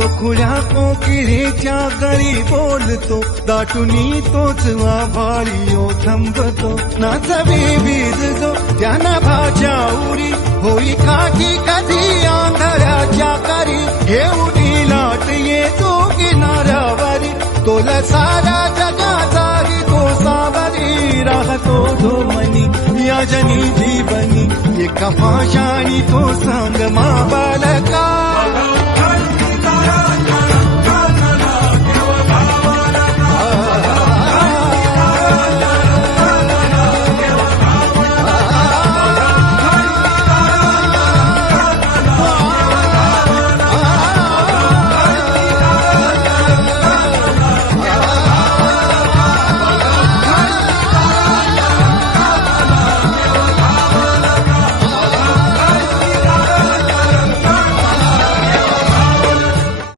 खुल्या कोकिळेच्या गळी बोलतो, दाटुनी तोच आभाळी थांबतो. नाचवी वीजतो त्याना भाच्या उरी, होई काठी कधी आंधळ्याच्या करी. घेऊनी लाट येतो किनाऱ्यावरी, तोला सारा जगाचाही तो सावरी. राहतो तो मनी या जनी जीवनी, एका भाषाणी तो सांग मा बालका.